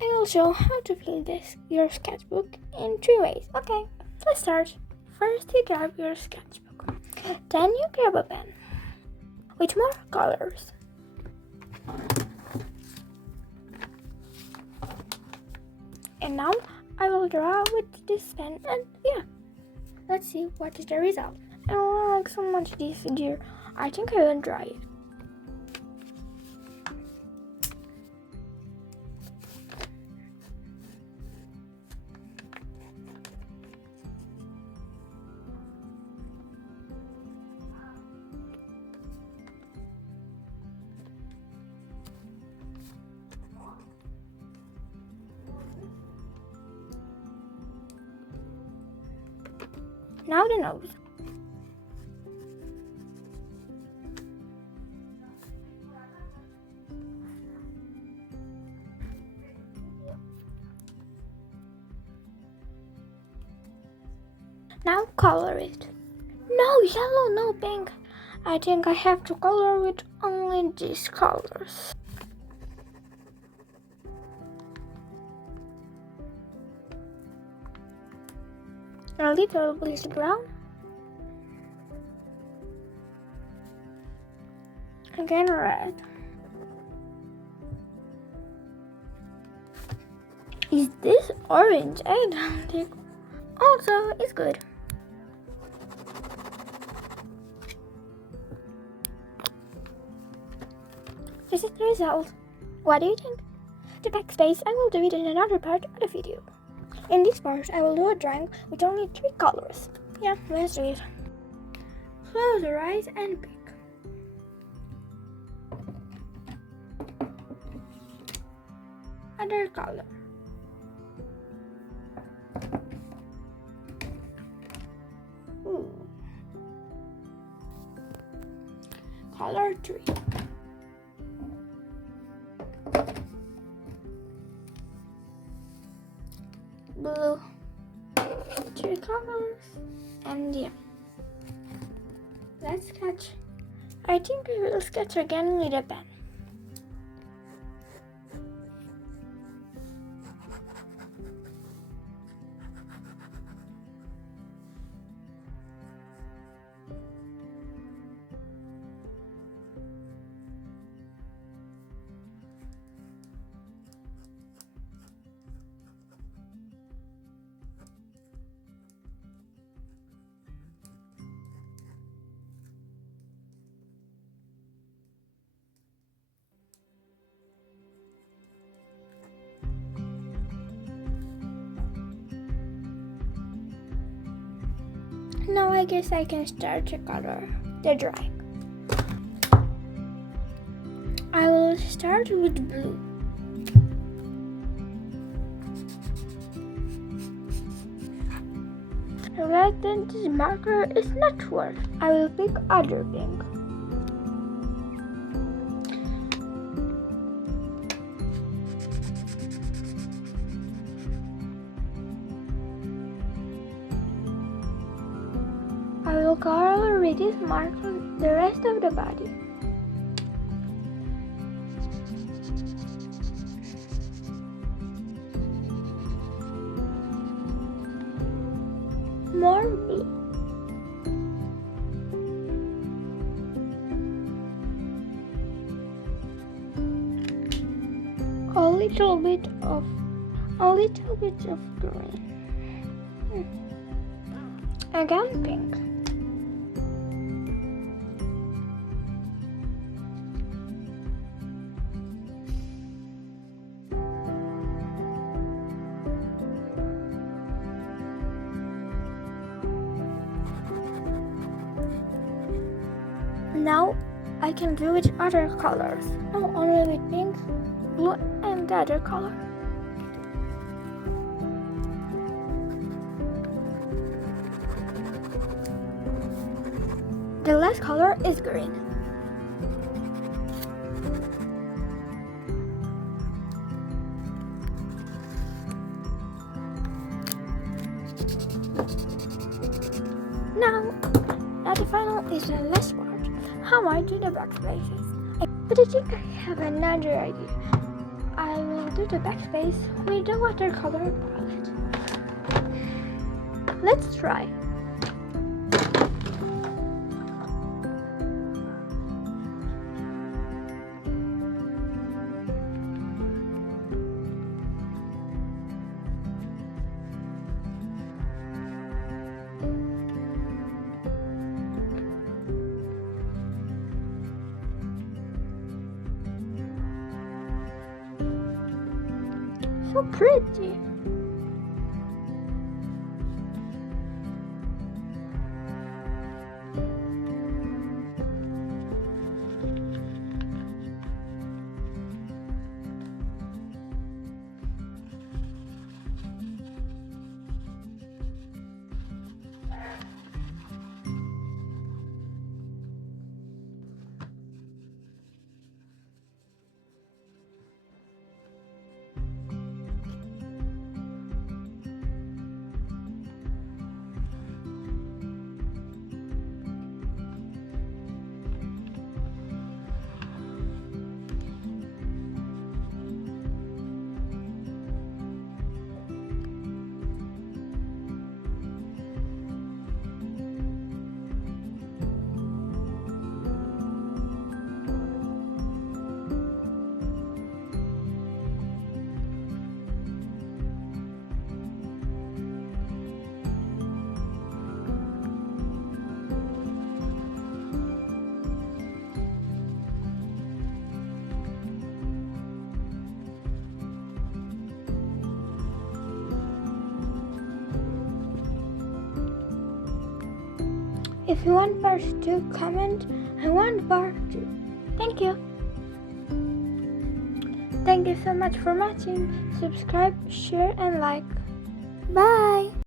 I will show how to fill your sketchbook in 3 ways. Okay, let's start. First, you grab your sketchbook. Then you grab a pen with more colors. And now I will draw with this pen, and yeah, let's see what is the result. I don't like so much this deer. I think I will try it. Now the nose. Now color it. No yellow, no pink. I think I have to color with only these colors. A little bit brown. Again red. Is this orange? I don't think. Also, it's good. This is the result. What do you think? The backspace I will do it in another part of the video. In this part I will do a drawing with only 3 colors. Yeah, let's do it. Close your eyes and pick. Other color. Color 3. Blue. 3 colors. And yeah. Let's sketch. I think I will sketch again with a pen. Now I guess I can start to color the drawing. I will start with blue. Red, then this marker is not worth. I will pick other pink. I will color with this marker the rest of the body. More blue. A little bit of green. Again pink. Now I can do with other colors, not only with pink, blue and the other color. The last color is green. Now the final is the last part. How I do the backspaces. But I think I have another idea. I will do the backspace with the watercolor palette. Let's try. So pretty. If you want part 2, comment I want part 2. Thank you. Thank you so much for watching. Subscribe, share and like. Bye.